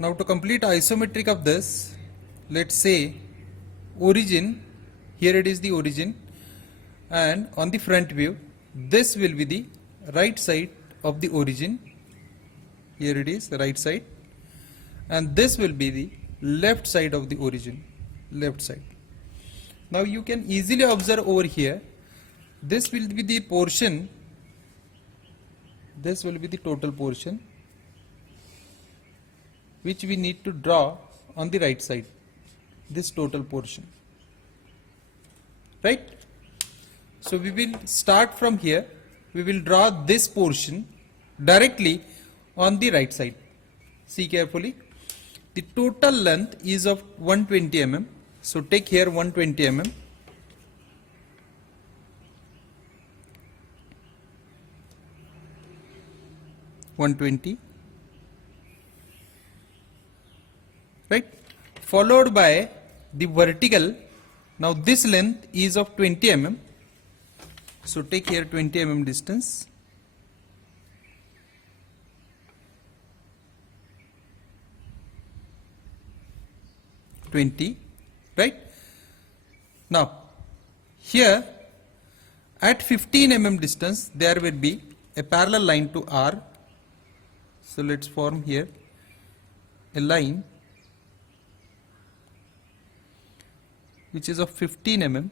Now to complete isometric of this, let's say origin, here it is the origin, and on the front view this will be the right side of the origin, here it is right side, and this will be the left side of the origin, left side. Now you can easily observe over here, this will be the portion, this will be the total portion which we need to draw on the right side, this total portion, right? So we will start from here, we will draw this portion directly on the right side. See carefully, the total length is of 120 mm, so take here 120 mm. Right, followed by the vertical. Now this length is of 20 mm, so take here 20 mm distance. Right, now here at 15 mm distance there will be a parallel line to R, so let's form here a line which is of 15 mm,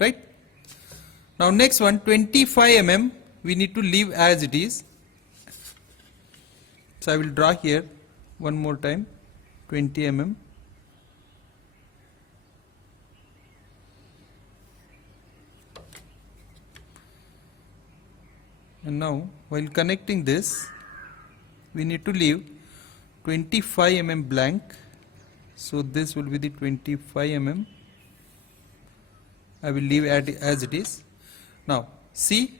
right? Now next one, 25 mm we need to leave as it is, so I will draw here one more time 20 mm. And now while connecting this we need to leave 25 mm blank, so this will be the 25 mm, I will leave as it is. Now see,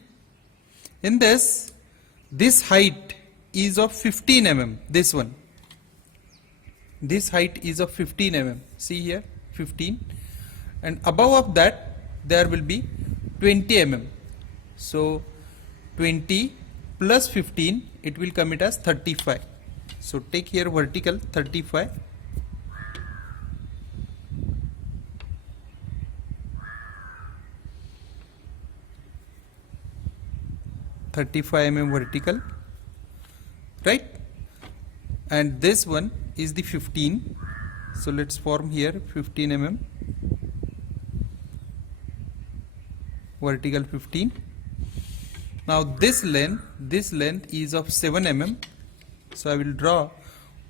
in this height is of 15 mm, this one, this height is of 15 mm, see here 15, and above of that there will be 20 mm, so 20 plus 15 it will come it as 35, so take here vertical 35, mm vertical, right? And this one is the 15, so let's form here 15 mm vertical 15. Now this length is of 7 mm, so I will draw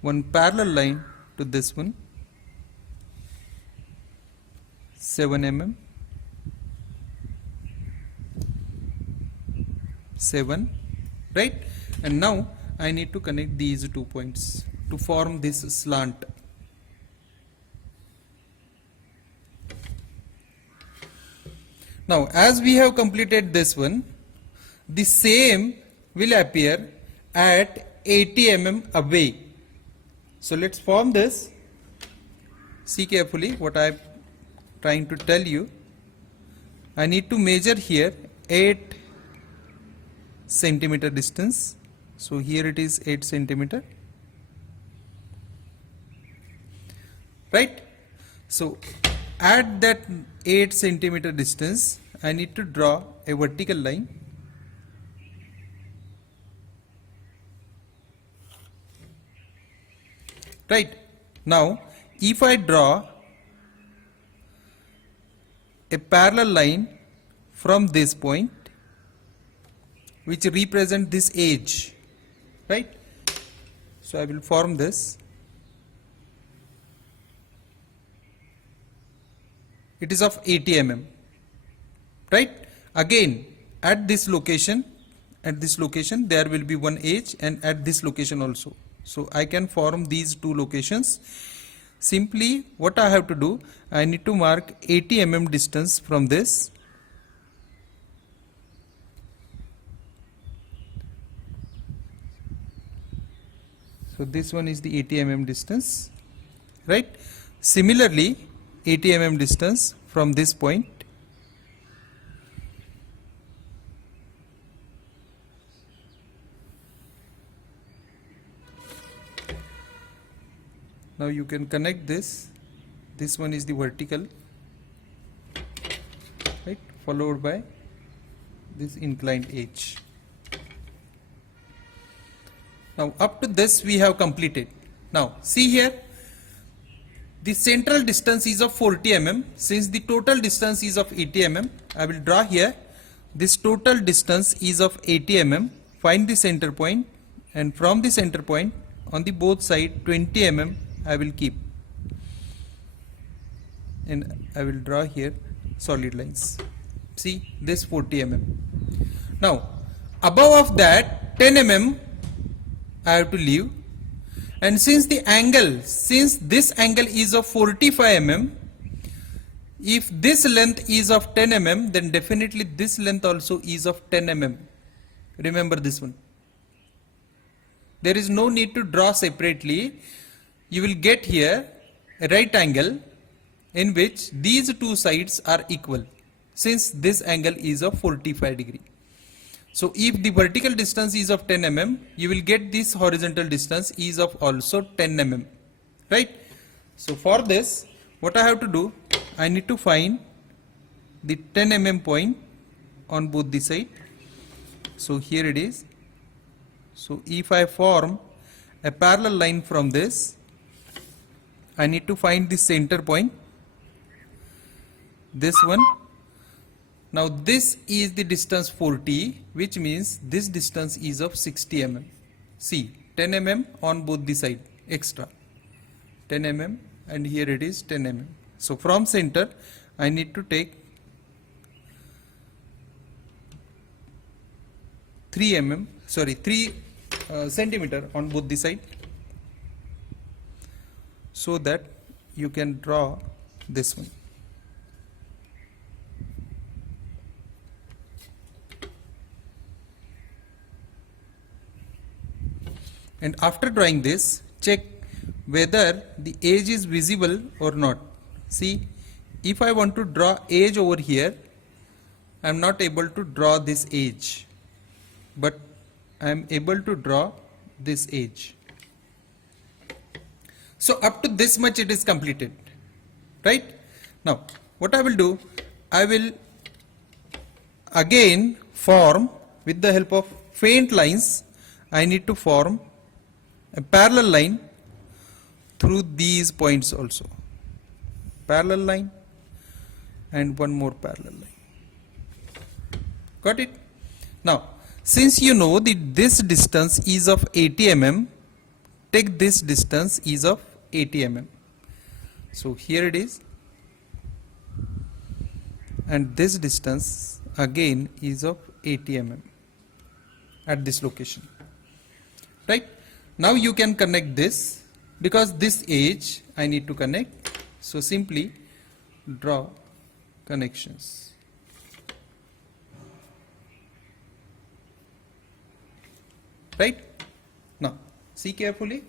one parallel line to this one, 7 mm, 7, right? And now I need to connect these 2 points to form this slant. Now as we have completed this one, the same will appear at 80 mm away. So let's form this. See carefully what I am trying to tell you. I need to measure here 8 centimeter distance. So here it is 8 centimeter. Right? So at that 8 centimeter distance, I need to draw a vertical line. Right, now if I draw a parallel line from this point which represent this edge, right? So I will form this. It is of 80 mm, right? Again at this location there will be one edge, and at this location also. So I can form these two locations. Simply what I have to do, I need to mark 80 mm distance from this. So this one is the 80 mm distance, right? Similarly 80 mm distance from this point. Now you can connect this. This one is the vertical, right, followed by this inclined edge. Now up to this we have completed. Now see here, the central distance is of 40 mm. Since the total distance is of 80 mm, I will draw here. This total distance is of 80 mm. Find the center point, and from the center point on the both side 20 mm I will keep, and I will draw here solid lines. See this 40 mm. Now above of that 10 mm I have to leave, and since this angle is of 45 mm, if this length is of 10 mm, then definitely this length also is of 10 mm. Remember this one. There is no need to draw separately. You will get here a right angle in which these two sides are equal, since this angle is of 45 degree. So if the vertical distance is of 10 mm, you will get this horizontal distance is of also 10 mm, right? So for this, what I have to do, I need to find the 10 mm point on both the side. So here it is. So if I form a parallel line from this, I need to find the center point, this one. Now this is the distance 40, which means this distance is of 60 mm. See, 10 mm on both the side, extra 10 mm, and here it is 10 mm. So from center I need to take 3 centimeter on both the side, so that you can draw this one. And after drawing this, check whether the edge is visible or not. See, if I want to draw edge over here, I am not able to draw this edge, but I am able to draw this edge. So up to this much it is completed, right? Now what I will do, I will again form, with the help of faint lines, I need to form a parallel line through these points also. Parallel line and one more parallel line. Got it? Now since you know that this distance is of 80 mm, take this distance is of 80 mm. So here it is, and this distance again is of 80 mm at this location, right? Now you can connect this, because this edge I need to connect, so simply draw connections. Right? Now see carefully,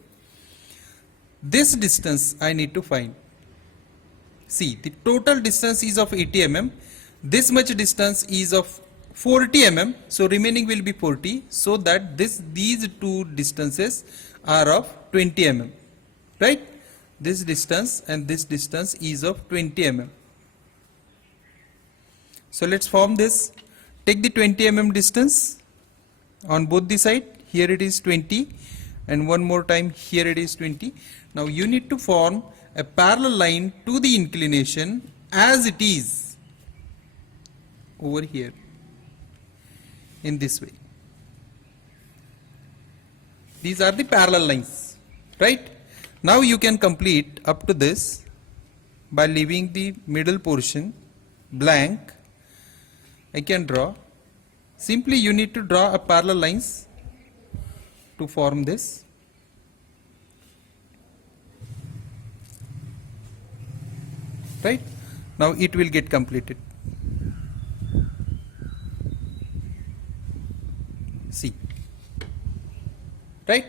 this distance I need to find. See, the total distance is of 80 mm, this much distance is of 40 mm, so remaining will be 40, so that these two distances are of 20 mm, right? This distance and this distance is of 20 mm. So let's form this. Take the 20 mm distance on both the side. Here it is 20, and one more time here it is 20. Now you need to form a parallel line to the inclination as it is over here, in this way. These are the parallel lines, right? Now you can complete up to this by leaving the middle portion blank. I can draw. Simply you need to draw a parallel lines to form this. Right? Now it will get completed. See. Right?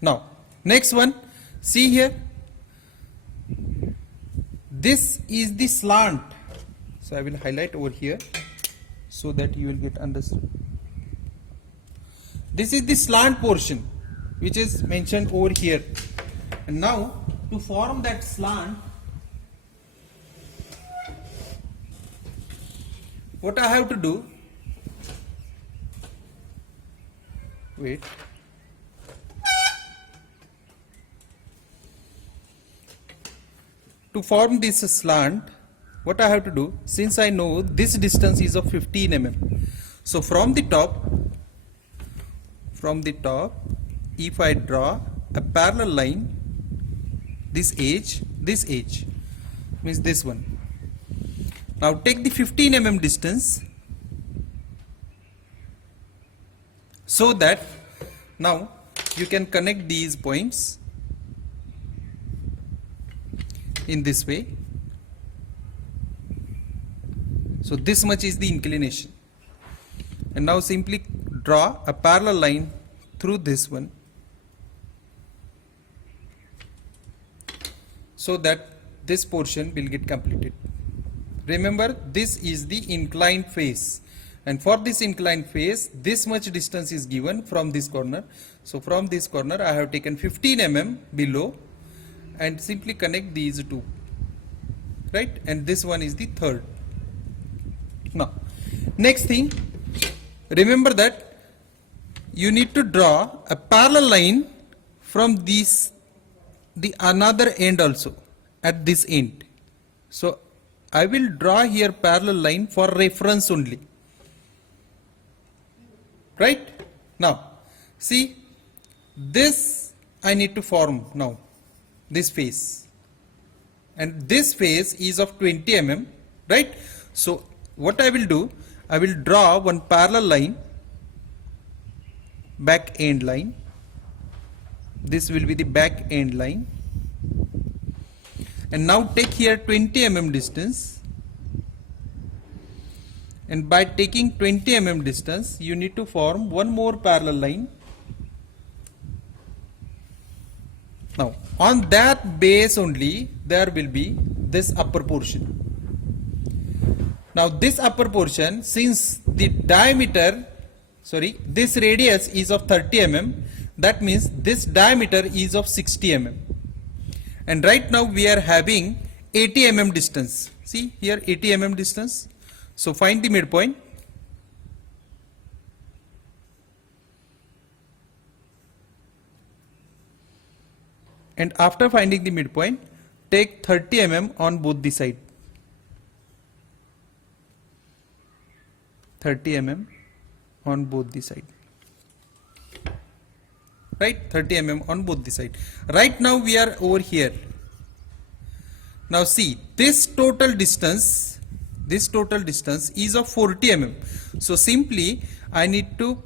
Now next one, see here, this is the slant, so I will highlight over here so that you will get understood. This is the slant portion which is mentioned over here, and now to form that slant, what I have to do, wait, to form this slant, what I have to do, since I know this distance is of 15 mm, so from the top, if I draw a parallel line, this edge means this one. Now take the 15 mm distance, so that now you can connect these points in this way. So this much is the inclination, and now simply draw a parallel line through this one, so that this portion will get completed. Remember, this is the inclined face, and for this inclined face, this much distance is given from this corner. So from this corner I have taken 15 mm below and simply connect these two, right? And this one is the third. Now next thing, remember that you need to draw a parallel line from this, the another end also, at this end. So I will draw here parallel line for reference only, right? Now see, this I need to form now, this face, and this face is of 20 mm, right? So what I will do, I will draw one parallel line, back end line. This will be the back end line, and now take here 20 mm distance, and by taking 20 mm distance you need to form one more parallel line. Now on that base only there will be this upper portion. Now this upper portion, since the this radius is of 30 mm, that means this diameter is of 60 mm. And right now we are having 80 mm distance. See here, 80 mm distance. So find the midpoint. And after finding the midpoint, take 30 mm on both the sides. 30 mm on both the side, right? 30 mm on both the side. Right now we are over here. Now see, this total distance is of 40 mm. So simply I need to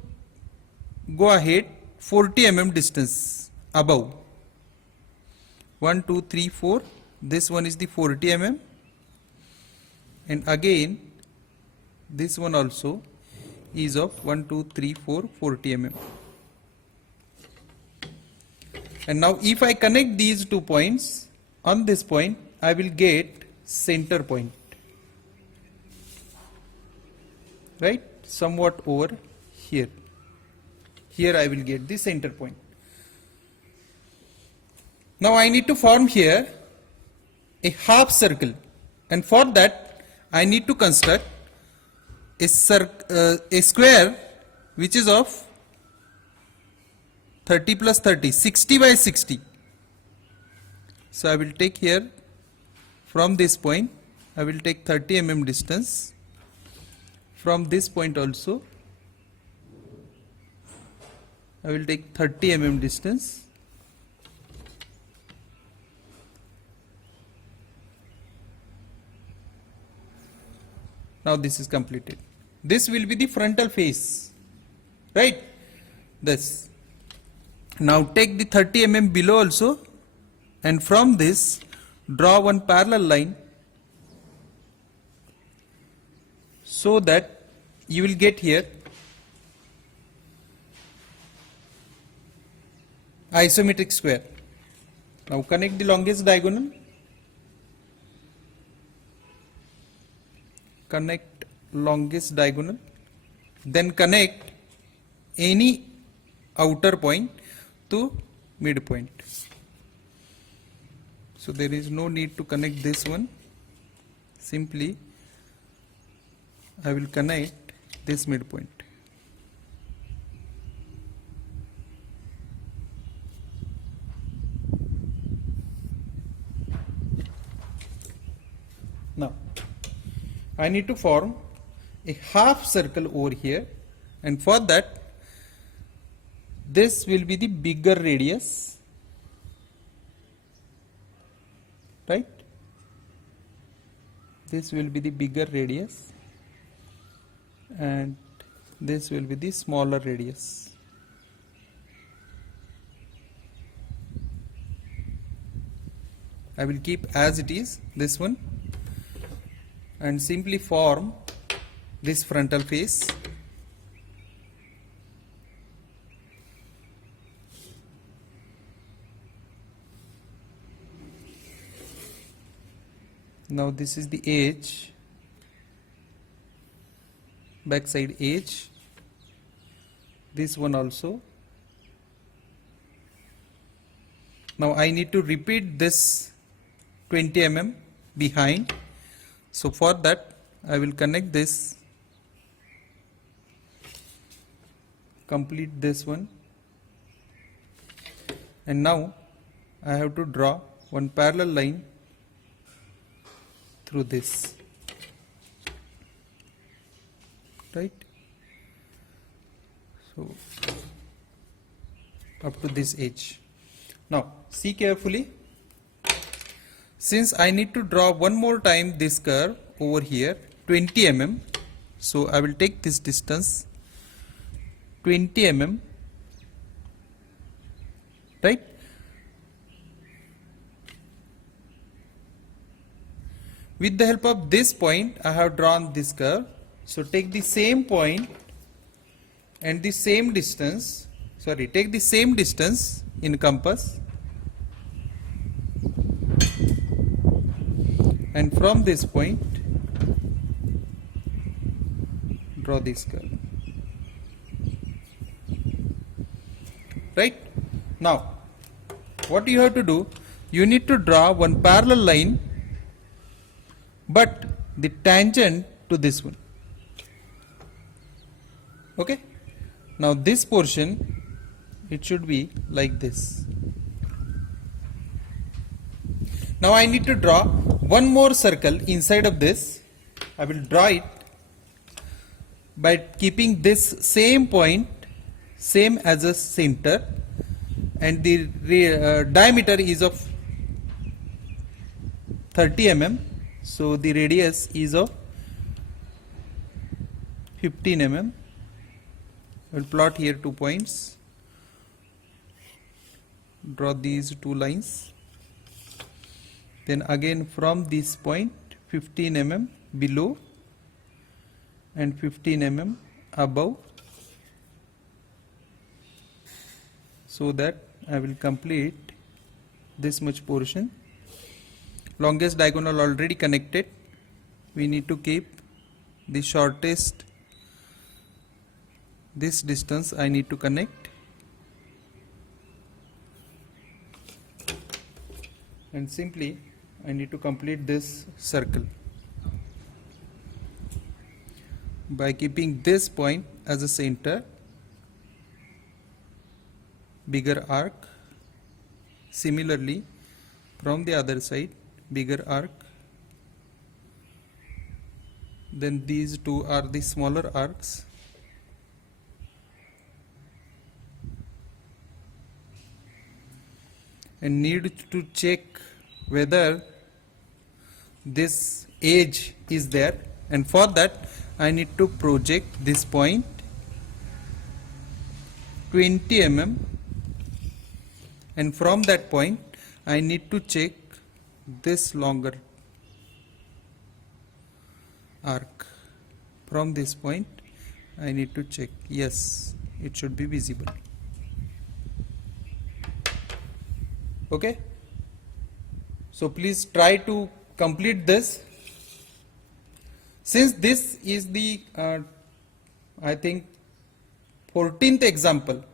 go ahead 40 mm distance above. 1, 2, 3, 4. This one is the 40 mm, and again this one also is of 1, 2, 3, 4, 40 mm. And now if I connect these 2 points, on this point I will get center point, right? Somewhat over here. Here I will get the center point. Now I need to form here a half circle, and for that I need to construct a square which is of 30 plus 30, 60 by 60. So I will take here, from this point I will take 30 mm distance, from this point also I will take 30 mm distance, now this is completed. This will be the frontal face, right? This. Now take the 30 mm below also, and from this draw one parallel line, so that you will get here isometric square. Now connect the longest diagonal, connect longest diagonal, then connect any outer point to midpoint. So there is no need to connect this one. Simply I will connect this midpoint. Now I need to form a half circle over here, and for that this will be the bigger radius, right? This will be the bigger radius and this will be the smaller radius. I will keep as it is this one and simply form this frontal face. Now this is the edge, backside edge, this one also. Now I need to repeat this 20 mm behind. So for that I will connect this, complete this one, and now I have to draw one parallel line through this, right? So up to this edge. Now see carefully, since I need to draw one more time this curve over here 20 mm, so I will take this distance 20 mm, right? With the help of this point I have drawn this curve. So take the same point and the same distance, take the same distance in compass, and from this point draw this curve, right? Now what you have to do, you need to draw one parallel line but the tangent to this one. Okay, now this portion, it should be like this. Now I need to draw one more circle inside of this. I will draw it by keeping this same point same as a center, and the diameter is of 30 mm. So the radius is of 15 mm. I will plot here 2 points, draw these 2 lines, then again from this point 15 mm below and 15 mm above, so that I will complete this much portion. Longest diagonal already connected, we need to keep the shortest, this distance I need to connect, and simply I need to complete this circle by keeping this point as a center, bigger arc, similarly from the other side bigger arc, then these two are the smaller arcs, and need to check whether this edge is there, and for that I need to project this point 20 mm, and from that point I need to check this longer arc. From this point I need to check, yes, it should be visible. Okay, so please try to complete this. Since this is the I think 14th example,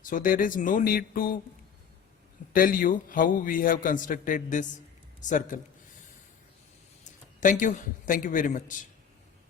so there is no need to tell you how we have constructed this circle. Thank you very much.